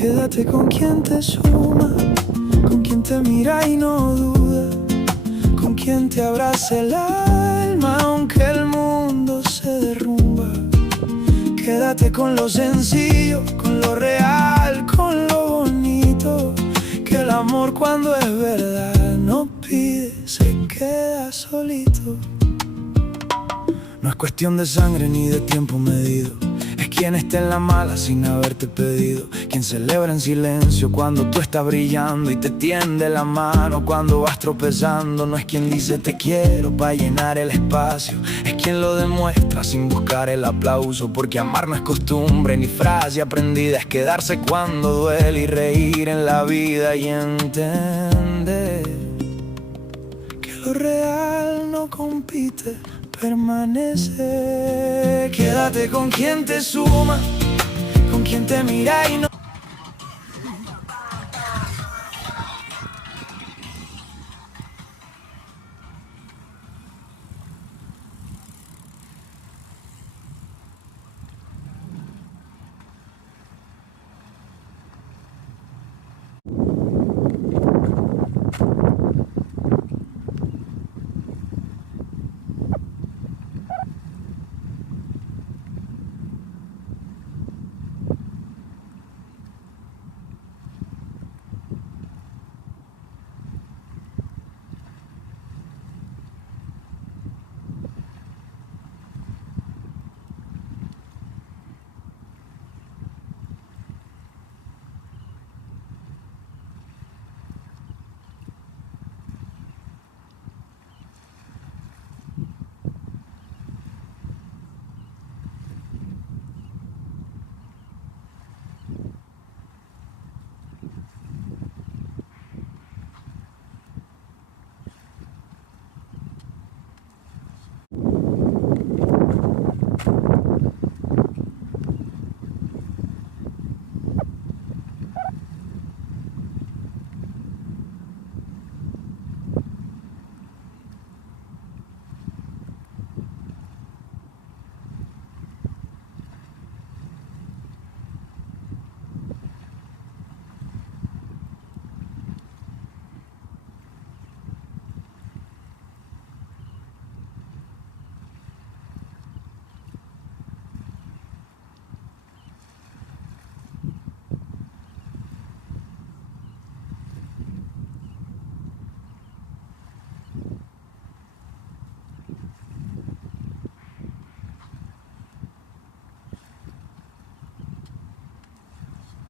Quédate con quien te suma, con quien te mira y no duda, con quien te abraza el alma aunque el mundo se derrumba. Quédate con lo sencillo, con lo real, con lo bonito, que el amor cuando es verdad no pide, se queda solito. No es cuestión de sangre ni de tiempo medido, es quien está en la mala sin haberte pedido, quien celebra en silencio cuando tú estás brillando y te tiende la mano cuando vas tropezando. No es quien dice te quiero para llenar el espacio, es quien lo demuestra sin buscar el aplauso, porque amar no es costumbre ni frase aprendida, es quedarse cuando duele y reír en la vida y entender que lo real no compite, permanece. Quédate con quien te suma, con quien te mira y no